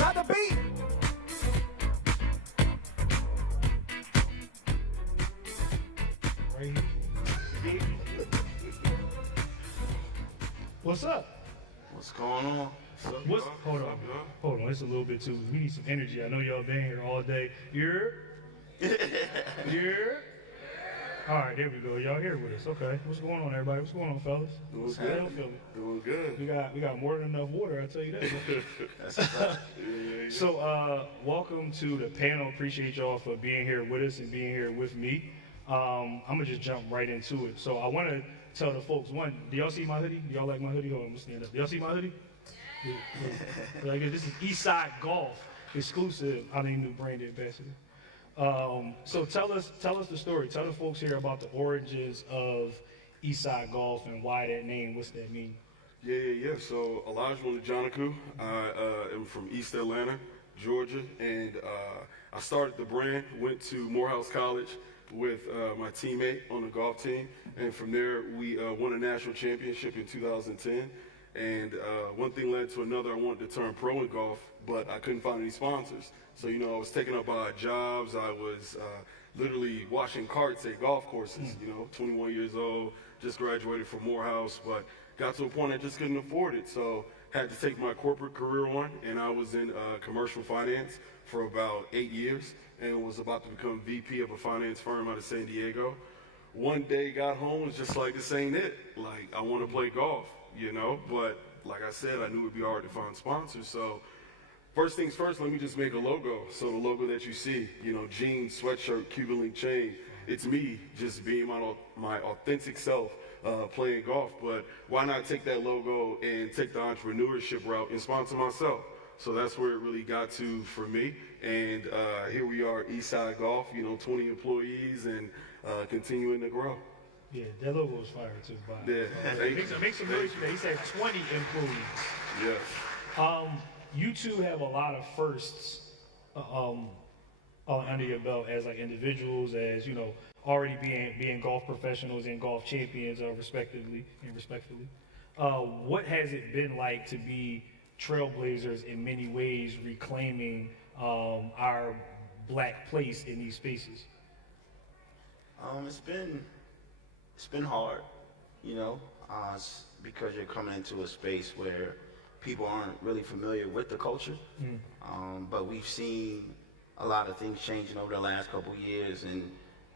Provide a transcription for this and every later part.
Got the beat. What's up? What's going on? Hold on. It's a little bit too. We need some energy. I know y'all been here all day. You're. All right, there we go. Y'all here with us. Okay. What's going on, everybody? What's going on, fellas? Doing good. We got more than enough water. I tell you that. That's exactly. So, welcome to the panel. Appreciate y'all for being here with us and being here with me. I'm gonna just jump right into it. So, I want to tell the folks. One, do y'all see my hoodie? Do y'all like my hoodie? Hold on, I'm gonna stand up. Do y'all see my hoodie? Yeah. Like this is Eastside Golf exclusive. I'm the new brand ambassador. So tell us the story. Tell the folks here about the origins of Eastside Golf and why that name. What's that mean? Yeah. So Olajuwon Ajanaku. I am from East Atlanta, Georgia, and I started the brand. Went to Morehouse College with my teammate on the golf team, and from there we won a national championship in 2010. And one thing led to another. I wanted to turn pro in golf, but I couldn't find any sponsors. So, I was taken up by jobs. I was literally washing carts at golf courses, 21 years old, just graduated from Morehouse, but got to a point I just couldn't afford it. So had to take my corporate career on, and I was in commercial finance for about 8 years and was about to become VP of a finance firm out of San Diego. One day got home, was just like, this ain't it. Like, I want to play golf. But like I said, I knew it'd be hard to find sponsors. So first things first, let me just make a logo. So the logo that you see, jeans, sweatshirt, Cuban link chain, it's me just being my authentic self playing golf. But why not take that logo and take the entrepreneurship route and sponsor myself? So that's where it really got to for me. And here we are, Eastside Golf, 20 employees and continuing to grow. Yeah, that logo was fire too. Yeah. Make some noise for that. He said 20 employees. Yes. You two have a lot of firsts under your belt as like individuals, as already being golf professionals and golf champions, respectively. What has it been like to be trailblazers in many ways, reclaiming our black place in these spaces? It's been hard, it's because you're coming into a space where people aren't really familiar with the culture. But we've seen a lot of things changing over the last couple years, and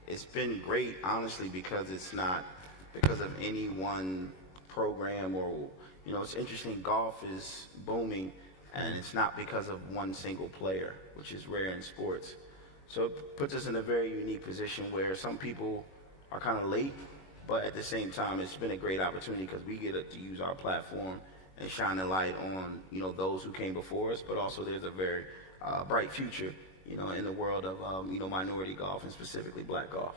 it's been great, honestly, because it's not because of any one program or, it's interesting. Golf is booming, and it's not because of one single player, which is rare in sports. So it puts us in a very unique position where some people are kind of late, but at the same time, it's been a great opportunity because we get to use our platform and shine a light on, those who came before us, but also there's a very bright future, in the world of, minority golf and specifically black golf.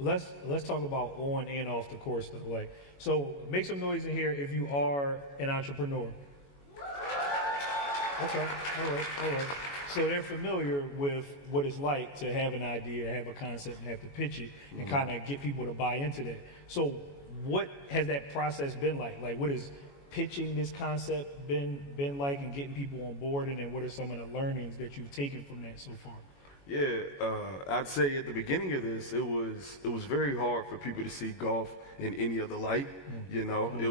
Let's talk about on and off the course though. So make some noise in here if you are an entrepreneur. Okay, all right. So they're familiar with what it's like to have an idea, have a concept, and have to pitch it, and kind of get people to buy into that. So what has that process been like? Like, what has pitching this concept been like, and getting people on board, and then what are some of the learnings that you've taken from that so far? Yeah, I'd say at the beginning of this, it was very hard for people to see golf in any other light. It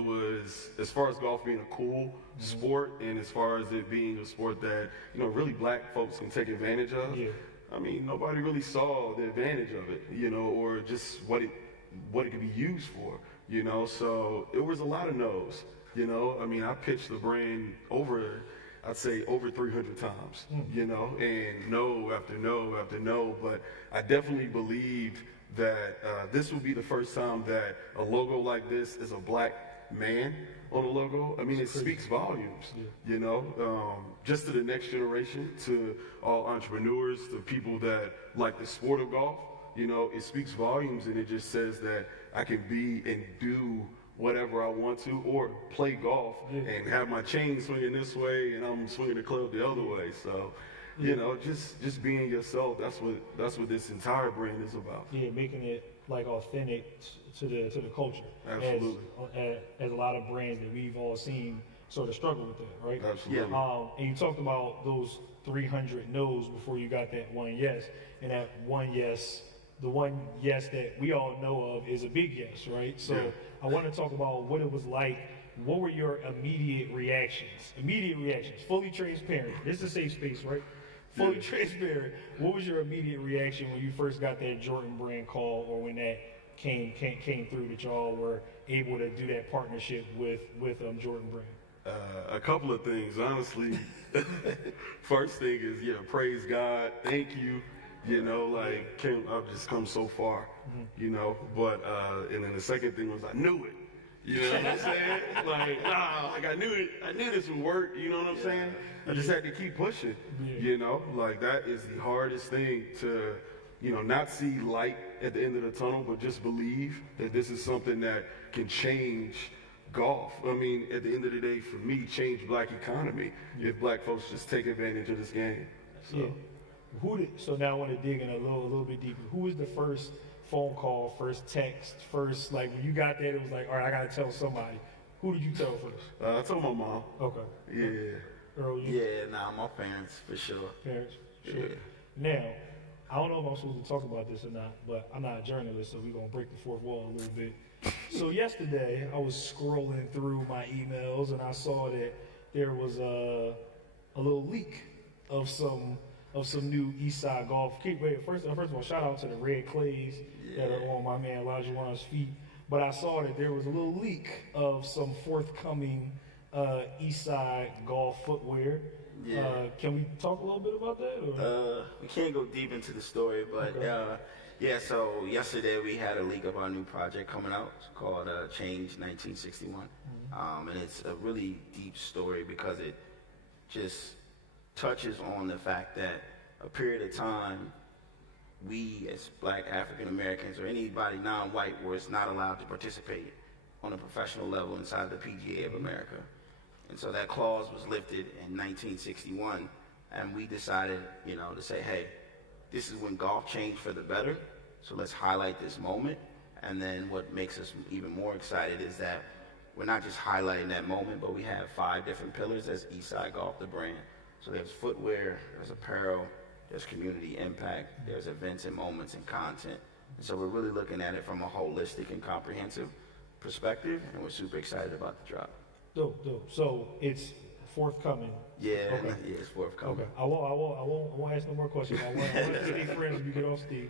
was, as far as golf being a cool sport, and as far as it being a sport that really black folks can take advantage of. Yeah. I mean, nobody really saw the advantage of it, or just what it could be used for, So it was a lot of no's, I mean, I pitched the brand I'd say over 300 times, and no after no after no. But I definitely believed that this would be the first time that a logo like this is a black man on the logo. I mean, it speaks volumes, just to the next generation, to all entrepreneurs, to people that like the sport of golf. It speaks volumes, and it just says that I can be and do whatever I want to, or play golf and have my chain swinging this way and I'm swinging the club the other way. So, just being yourself. That's what this entire brand is about. Yeah, making it like authentic to the culture. Absolutely. As a lot of brands that we've all seen sort of struggle with that, right? Absolutely. And you talked about those 300 no's before you got that one yes, and that one yes, the one yes that we all know of is a big yes, right? So Yeah. I want to talk about what it was like. What were your immediate reactions? Immediate reactions, fully transparent. This is a safe space, right? Fully Yeah. transparent. What was your immediate reaction when you first got that Jordan Brand call, or when that came through that y'all were able to do that partnership with Jordan Brand? A couple of things, honestly. First thing is, praise God, thank you. You know, like, I've just come so far, you know. But and then the second thing was, I knew it. You know what I'm saying? Like, I knew it. I knew this would work. You know what I'm saying? I just had to keep pushing. You know, like, that is the hardest thing to, not see light at the end of the tunnel, but just believe that this is something that can change golf. I mean, at the end of the day, for me, change black economy if black folks just take advantage of this game. So. Yeah. So now I want to dig in a little bit deeper. Who was the first phone call, first text, first, like, when you got that, it was like, all right, I got to tell somebody. Who did you tell first? I told my mom. Okay. Yeah. Earl, you? Yeah, my parents, for sure. Parents? Sure. Yeah. Now, I don't know if I'm supposed to talk about this or not, but I'm not a journalist, so we're going to break the fourth wall a little bit. So yesterday, I was scrolling through my emails, and I saw that there was a little leak of some new Eastside Golf. First of all, shout out to the red clays that are on my man Olajuwon's feet. But I saw that there was a little leak of some forthcoming Eastside Golf footwear. Yeah. Can we talk a little bit about that? Or? We can't go deep into the story, but so yesterday we had a leak of our new project coming out. It's called Change 1961. And it's a really deep story because it just touches on the fact that a period of time we as black African Americans or anybody non-white was not allowed to participate on a professional level inside the PGA of America. And so that clause was lifted in 1961, and we decided, to say, hey, this is when golf changed for the better, so let's highlight this moment. And then what makes us even more excited is that we're not just highlighting that moment, but we have 5 different pillars as Eastside Golf, the brand. So there's footwear, there's apparel, there's community impact, there's events and moments and content. And so we're really looking at it from a holistic and comprehensive perspective, and we're super excited about the drop. Dope. So it's forthcoming. Yeah, Okay. yeah, it's forthcoming. Okay. I won't ask no more questions. I want to stay friends when you get off stage.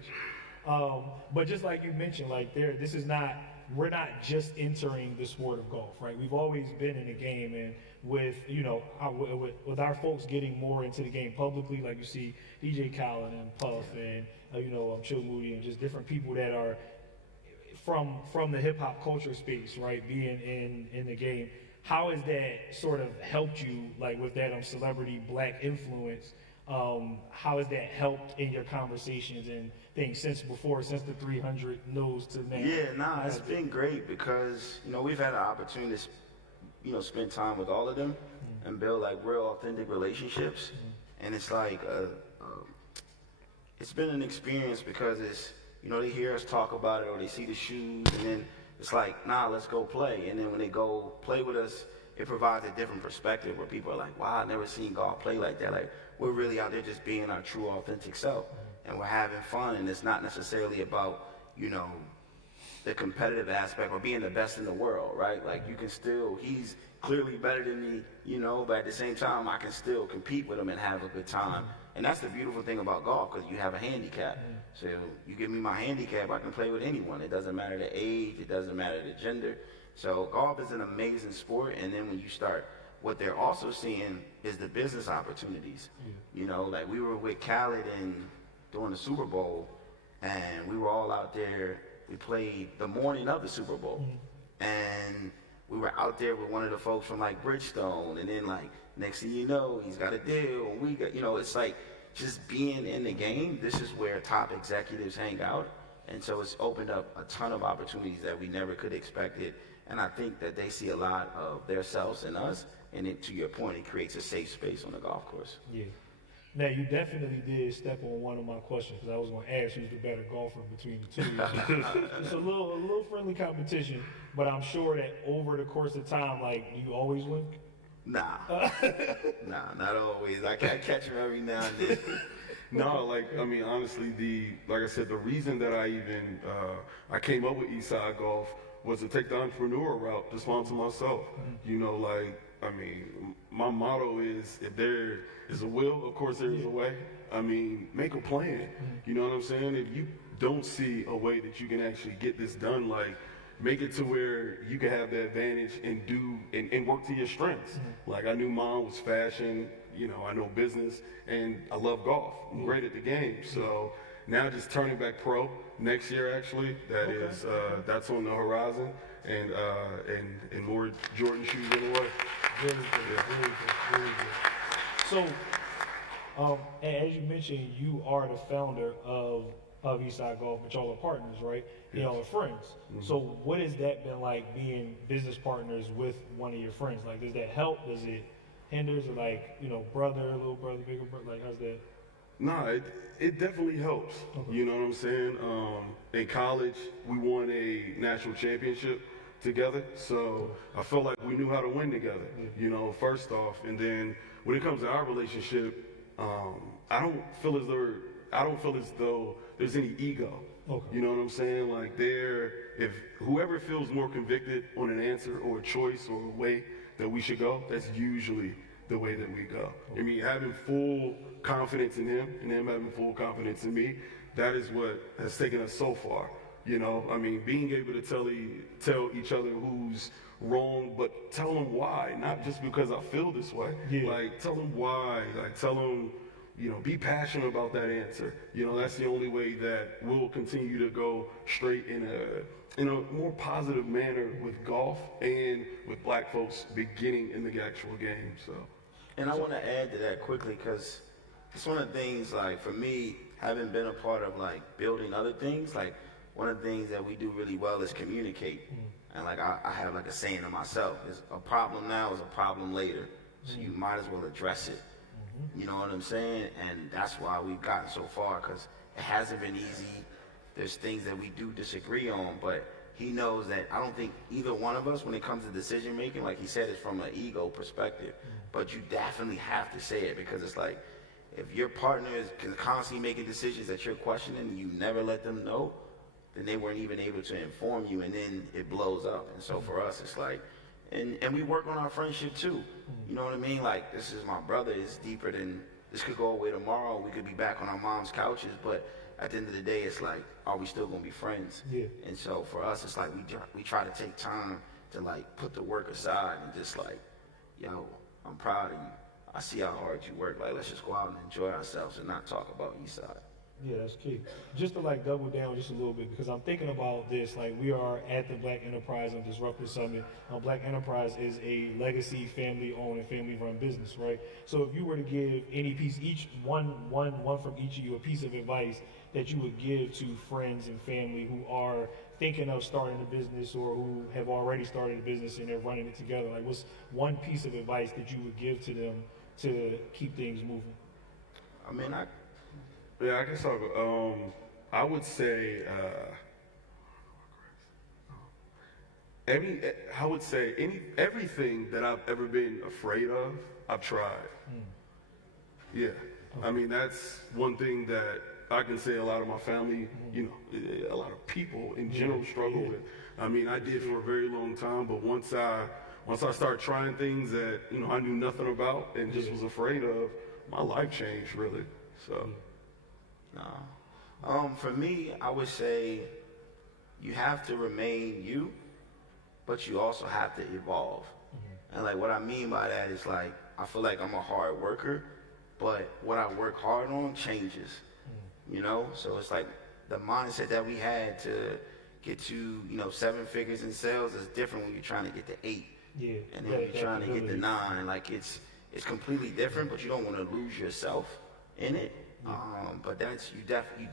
But just like you mentioned, we're not just entering the sport of golf, right? We've always been in the game, and with our folks getting more into the game publicly, like you see DJ Khaled and Puff and Chill Moody and just different people that are from the hip hop culture space, right? Being in the game. How has that sort of helped you, like, with that celebrity black influence? How has that helped in your conversations and things since the 300 no's to now? Yeah, it's been great because, we've had an opportunity to, spend time with all of them and build like real authentic relationships. And it's like, it's been an experience because it's, they hear us talk about it or they see the shoes and then it's like, let's go play. And then when they go play with us, it provides a different perspective where people are like, wow, I've never seen golf play like that. Like, we're really out there just being our true, authentic self. And we're having fun, and it's not necessarily about, the competitive aspect or being the best in the world, right? Like, he's clearly better than me, but at the same time, I can still compete with him and have a good time. And that's the beautiful thing about golf, because you have a handicap. So you give me my handicap, I can play with anyone. It doesn't matter the age, it doesn't matter the gender. So golf is an amazing sport, and then when you start, what they're also seeing is the business opportunities. Like we were with Khaled during the Super Bowl, and we were all out there. We played the morning of the Super Bowl, and we were out there with one of the folks from like Bridgestone, and then like next thing you know, he's got a deal, and we got, it's like just being in the game. This is where top executives hang out, and so it's opened up a ton of opportunities that we never could expect it. And I think that they see a lot of themselves in us, and to your point, it creates a safe space on the golf course. Yeah. Now, you definitely did step on one of my questions, because I was going to ask who's the better golfer between the two. It's a little friendly competition, but I'm sure that over the course of time, like, do you always win? Nah, not always. I catch him every now and then. No, like, I mean, honestly, like I said, the reason that I came up with Eastside Golf was to take the entrepreneur route to sponsor myself. You know, like, I mean, my motto is, if there is a will, of course there is a way. I mean, make a plan. You know what I'm saying? If you don't see a way that you can actually get this done, like, make it to where you can have the advantage and and work to your strengths. Like, I knew mine was fashion, you know, I know business, and I love golf. I'm great at the game. So now just turning back pro next year, actually, that's on the horizon, and more Jordan shoes in the way. Very good, very good, very good. So, as you mentioned, you are the founder of Eastside Golf, but y'all are partners, right? Yes. Y'all are friends. So what has that been like, being business partners with one of your friends? Like, does that help? Does it hinder? Or like, you know, brother, little brother, bigger brother? Like, how's that? Nah, it definitely helps. Okay. You know what I'm saying? In college, we won a national championship together, so I felt like we knew how to win together. You know, first off, and then when it comes to our relationship, I don't feel as though there's any ego. Okay. You know what I'm saying? Like, if whoever feels more convicted on an answer or a choice or a way that we should go, that's usually the way that we go. I mean, having full confidence in him and him having full confidence in me, that is what has taken us so far. You know, I mean, being able to tell each other who's wrong, but tell them why, not just because I feel this way. Yeah. Like, tell them why, like, tell them, you know, be passionate about that answer. You know, that's the only way that we'll continue to go straight in a more positive manner with golf and with black folks beginning in the actual game. So, And I want to add to that quickly, because it's one of the things, like, for me, having been a part of, like, building other things, like, one of the things that we do really well is communicate. And, like, I have, like, a saying to myself, is a problem now is a problem later. So you might as well address it. You know what I'm saying? And that's why we've gotten so far, because it hasn't been easy. There's things that we do disagree on, but he knows that I don't think either one of us, when it comes to decision making, like he said, it's from an ego perspective. But you definitely have to say it, because it's like, if your partner is constantly making decisions that you're questioning and you never let them know, then they weren't even able to inform you, and then it blows up. And so for us, it's like, and we work on our friendship too. You know what I mean? Like, this is my brother. It's deeper than, this could go away tomorrow. We could be back on our mom's couches, but at the end of the day, it's like, are we still gonna be friends? Yeah. And so for us, it's like we try to take time to, like, put the work aside and just like, yo, I'm proud of you. I see how hard you work. Like, let's just go out and enjoy ourselves and not talk about Eastside. Yeah, that's key. Just to, like, double down just a little bit, because I'm thinking about this, like, we are at the Black Enterprise and Disruptive Summit. Black Enterprise is a legacy, family-owned and family-run business, right? So if you were to give any piece, one from each of you, a piece of advice that you would give to friends and family who are thinking of starting a business or who have already started a business and they're running it together, like, what's one piece of advice that you would give to them to keep things moving? I mean, yeah, I guess I would say, everything that I've ever been afraid of, I've tried. Yeah, I mean, that's one thing that I can say a lot of my family, you know, a lot of people in general struggle with. I mean, I did for a very long time, but once I started trying things that, you know, I knew nothing about and just was afraid of, my life changed, really. So. No. For me, I would say you have to remain you, but you also have to evolve. And, like, what I mean by that is, like, I feel like I'm a hard worker, but what I work hard on changes. You know? So it's like the mindset that we had to get to, you know, 7 figures in sales is different when you're trying to get to 8. Yeah. And then you're trying to get to 9. Like, it's completely different, but you don't want to lose yourself in it. But that's, you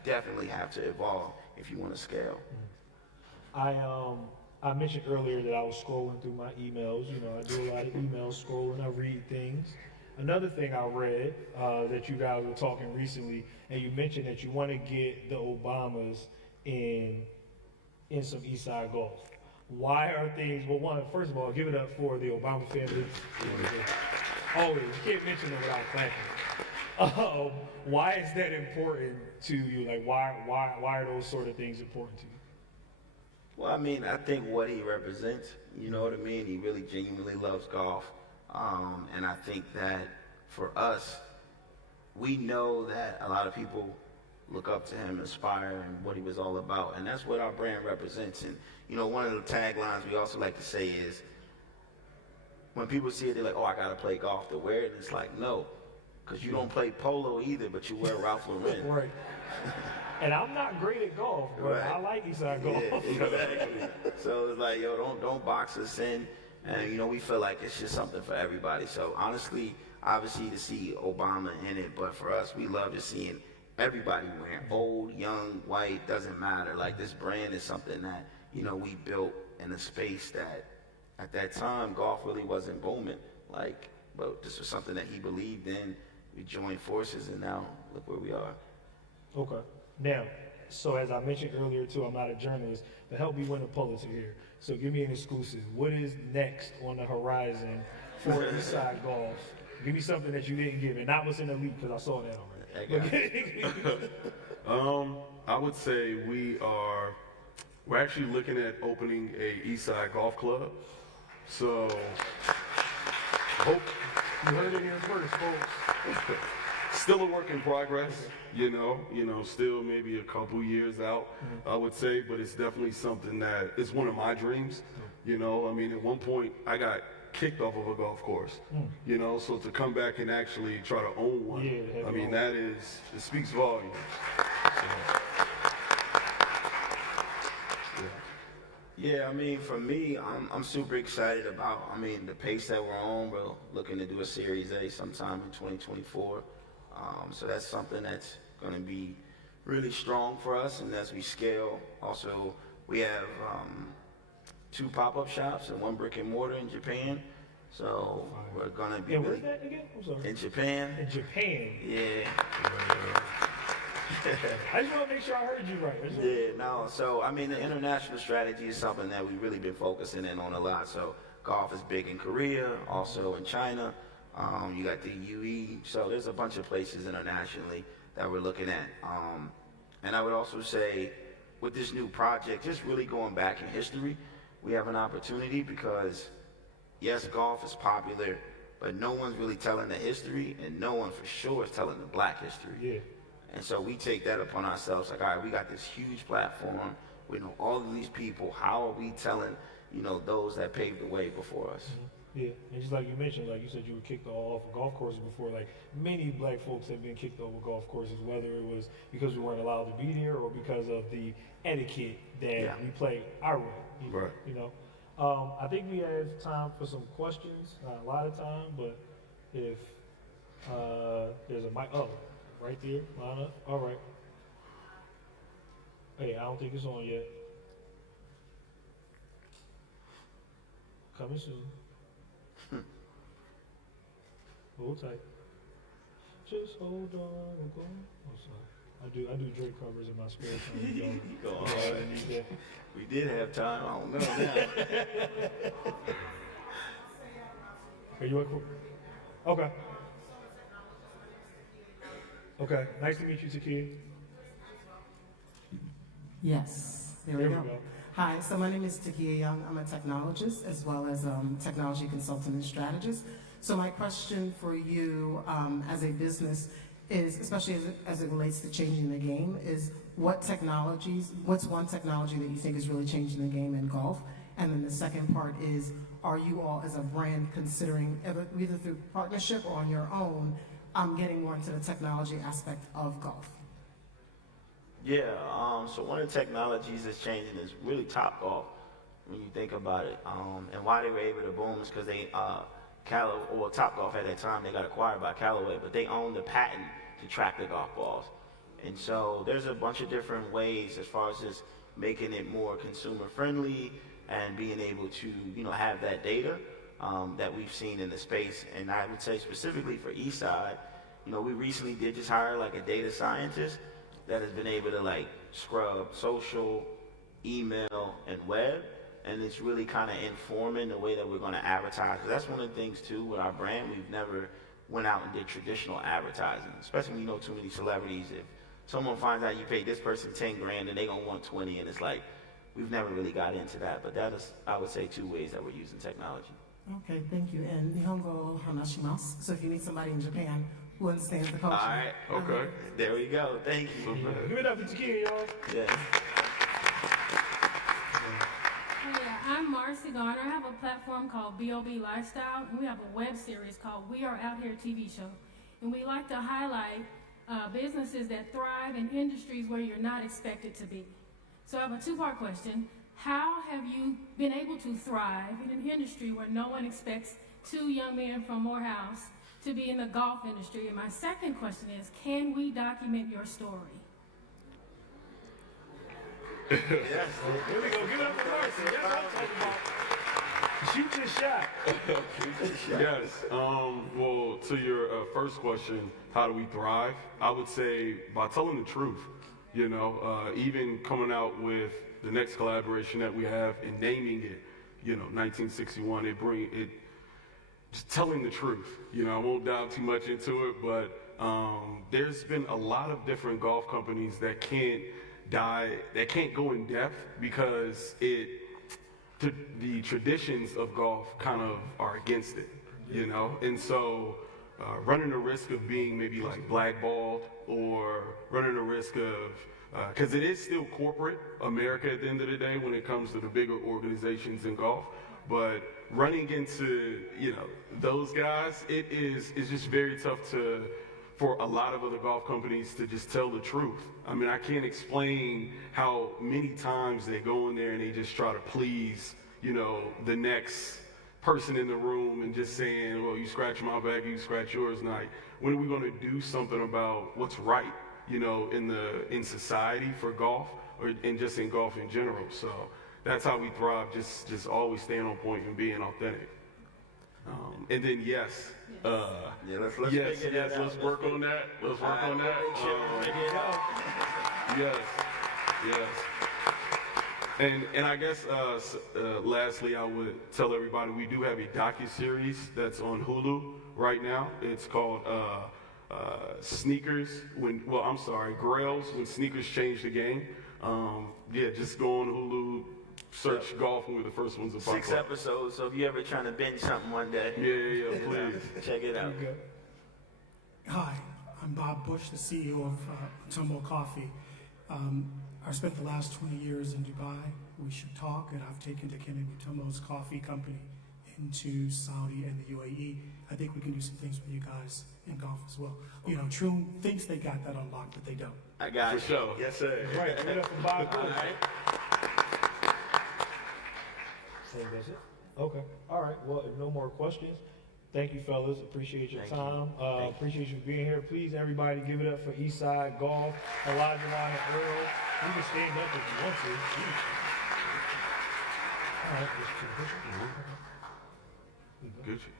definitely have to evolve if you want to scale. I mentioned earlier that I was scrolling through my emails. You know, I do a lot of email scrolling. I read things. Another thing I read that you guys were talking recently, and you mentioned that you want to get the Obamas in some Eastside Golf. why are things, well, one, first of all, give it up for the Obama family. Always, you can't mention them without clapping. Why is that important to you? Like, why are those sort of things important to you? Well, I mean, I think what he represents, you know what I mean? He really genuinely loves golf. And I think that for us, we know that a lot of people look up to him, aspire, and what he was all about. And that's what our brand represents. And, you know, one of the taglines we also like to say is, when people see it, they're like, oh, I got to play golf to wear it. And it's like, no, because you don't play polo either, but you wear Ralph Lauren. Right. And I'm not great at golf, but Right. I like Eastside Golf. Yeah, exactly. So it's like, yo, don't box us in. And, you know, we feel like it's just something for everybody. So honestly, obviously to see Obama in it, but for us, we love just seeing everybody wearing, old, young, white, doesn't matter. Like, this brand is something that, you know, we built in a space that at that time golf really wasn't booming. Like, but this was something that he believed in. We joined forces, and now look where we are. Okay. Now, so as I mentioned earlier too, I'm not a journalist, but help me win a Pulitzer here. So give me an exclusive. What is next on the horizon for Eastside Golf? Give me something that you didn't give, and not what's in the leak, because I saw that already. I would say we're actually looking at opening a Eastside Golf Club. So, hope You heard it here first, folks. still a work in progress, you know, still maybe a couple years out, I would say, but it's definitely something that is one of my dreams, you know. I mean, at one point I got kicked off of a golf course, you know, so to come back and actually try to own one, Yeah, I mean, it speaks volumes. Yeah, I mean, for me, I'm super excited about, I mean, the pace that we're on. We're looking to do a Series A sometime in 2024. So that's something that's going to be really strong for us. And as we scale, also, we have 2 pop-up shops and 1 brick and mortar in Japan. So we're going to be And where's that again? I'm sorry. in Japan. In Japan. Yeah. I just want to make sure I heard you right. Yeah, no. So, I mean, the international strategy is something that we've really been focusing in on a lot. So, golf is big in Korea, also in China. You got the UE. So, there's a bunch of places internationally that we're looking at. And I would also say, with this new project, just really going back in history, we have an opportunity because, yes, golf is popular, but no one's really telling the history, and no one for sure is telling the black history. Yeah. And so we take that upon ourselves, like, all right, we got this huge platform, we know all of these people, how are we telling, you know, those that paved the way before us? Yeah, and just like you mentioned, like you said, you were kicked off of golf courses before. Like, many black folks have been kicked off of golf courses, whether it was because we weren't allowed to be there or because of the etiquette that we play our way. Right. You know, I think we have time for some questions. Not a lot of time, but if there's a mic, right there, line up. All right. Hey, I don't think it's on yet. Coming soon. Hold tight. Just hold on. I'm going. Oh, sorry. I do Drake covers in my spare time. Go on. We did have time. I don't know now. Are you ready? Okay. Okay. Nice to meet you, Takia. Yes, there we go. Hi, so my name is Takia Young. I'm a technologist as well as technology consultant and strategist. So my question for you as a business is, especially as it relates to changing the game, is what's one technology that you think is really changing the game in golf? And then the second part is, are you all as a brand considering, either through partnership or on your own, getting more into the technology aspect of golf? Yeah, so one of the technologies that's changing is really Topgolf, when you think about it. And why they were able to boom is because they, Topgolf at that time, they got acquired by Callaway, but they own the patent to track the golf balls. And so there's a bunch of different ways as far as just making it more consumer friendly and being able to, you know, have that data that we've seen in the space. And I would say specifically for Eastside, you know, we recently did just hire like a data scientist that has been able to like scrub social, email, and web, and it's really kind of informing the way that we're going to advertise. 'Cause that's one of the things too with our brand. We've never went out and did traditional advertising, especially when you know too many celebrities. If someone finds out you paid this person 10 grand and they gonna want 20, and it's like, we've never really got into that. But that is, I would say, 2 ways that we're using technology. Okay, thank you. And Nihongo hanashimasu. So if you meet somebody in Japan who understands the culture. All right. Okay. There we go. Thank you. Give it up for Takia, y'all. Yeah. Yeah, I'm Marcy Garner. I have a platform called B.O.B. Lifestyle, and we have a web series called We Are Out Here TV Show. And we like to highlight businesses that thrive in industries where you're not expected to be. So I have a two-part question. How have you been able to thrive in an industry where no one expects two young men from Morehouse to be in the golf industry? And my second question is, can we document your story? Yes. Here we go. Give it up for Marcy. That's what I'm talking about. Shoot your shot. Yes. Well, to your first question, how do we thrive? I would say by telling the truth. You know, even coming out with the next collaboration that we have and naming it, 1961. Just telling the truth. I won't dive too much into it, but there's been a lot of different golf companies that can't go in depth because the traditions of golf kind of are against it, and so running the risk of being maybe like blackballed or running the risk of because it is still corporate America at the end of the day when it comes to the bigger organizations in golf, but running into those guys, it's just very tough for a lot of other golf companies to just tell the truth. I mean, I can't explain how many times they go in there and they just try to please, the next person in the room and just saying, well, you scratch my back, you scratch yours. Like, when are we going to do something about what's right, in society for golf and just in golf in general? So that's how we thrive, just always staying on point and being authentic. And then let's work on that. Let's work on that. Yes. And I guess lastly, I would tell everybody we do have a docuseries that's on Hulu right now. It's called Grails When Sneakers Changed the Game. Just go on Hulu. Search golf and we're the first ones to pop up. 6 episodes, so if you're ever trying to binge something one day, please. check it out. Hi, I'm Bob Bush, the CEO of Mutombo Coffee. I spent the last 20 years in Dubai. We should talk, and I've taken Dikembe Mutombo's coffee company into Saudi and the UAE. I think we can do some things with you guys in golf as well. Troon thinks they got that unlocked, but they don't. I got you. For sure. Yes, sir. Right. Give it up for Bob. All right. That's it? Okay. All right. Well, if no more questions, thank you, fellas. Appreciate your time. Appreciate you being here. Please, everybody, give it up for Eastside Golf, Olajuwon and Earl. You can stand up if you want to. All right. Gucci.